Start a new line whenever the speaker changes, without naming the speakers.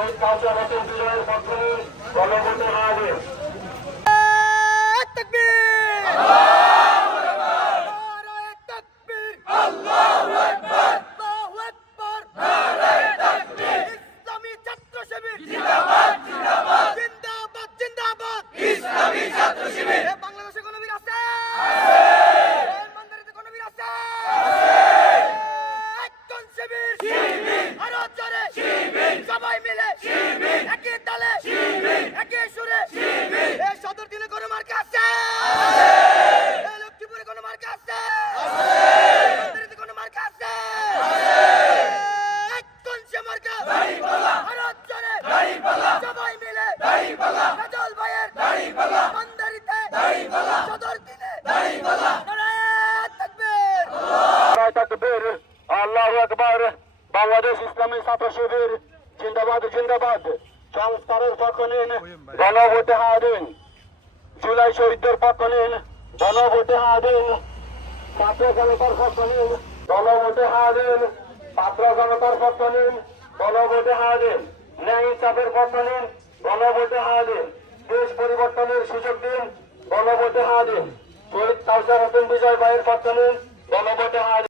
শহীদ কাউসার হোসেন বিজয়ের পক্ষ নিন গণভোটে হার দিন
তকবীর নারায়ে তাকবীর আল্লাহু আকবার আল্লাহু আকবার নারায়ে তাকবীর ইসলামী ছাত্র শিবির জিন্দাবাদ জিন্দাবাদ জিন্দাবাদ জিন্দাবাদ ইসলামী ছাত্র শিবির এ বাংলাদেশে কোন বীর আছে আছে মন্দিরে কোন বীর আছে আছে একজন শিবির শিবির আরও জোরে শিবির সবাই মিলে শিবির একই তালে শিবির একই সুরে শিবির এই সদর দিনে কোন মার্কা আছে আছে এই লক্ষ্মীপুরে কোন মার্কা আছে আছে মন্দিরে কোন মার্কা আছে আছে একজন সে মার্কা দাড়িপাল্লা আরও জোরে দাড়িপাল্লা সবাই মিলে দাড়িপাল্লা কাজল ভাইয়ের দাড়িপাল্লা মন্দিরিতে দাড়িপাল্লা সদর দিনে দাড়িপাল্লা নারায়ে তাকবীর
নারায় তাকবীর আল্লাহু আকবার। বাংলাদেশ ইসলামী ছাত্র শিবির জিন্দাবাদ জিন্দাবাদ। সংস্কারের পক্ষ নিন। গণভোটে হা দিন জুলাই শহীদদের পক্ষ নিন। গণভোটে হা দিন ছাত্র জনতার পক্ষ নিন। গণভোটে হা দিন ছাত্র জনতার পক্ষ নিন। গণভোটে হা দিন ন্যায় ইনসাফের পক্ষ নিন। গণভোটে হা দিন দেশ পরিবর্তনের সুযোগ দিন। গণভোটে হা দিন। শহীদ কাউসার হোসেন বিজয় ভাইয়ের পত্র নিন। গণভোটে হা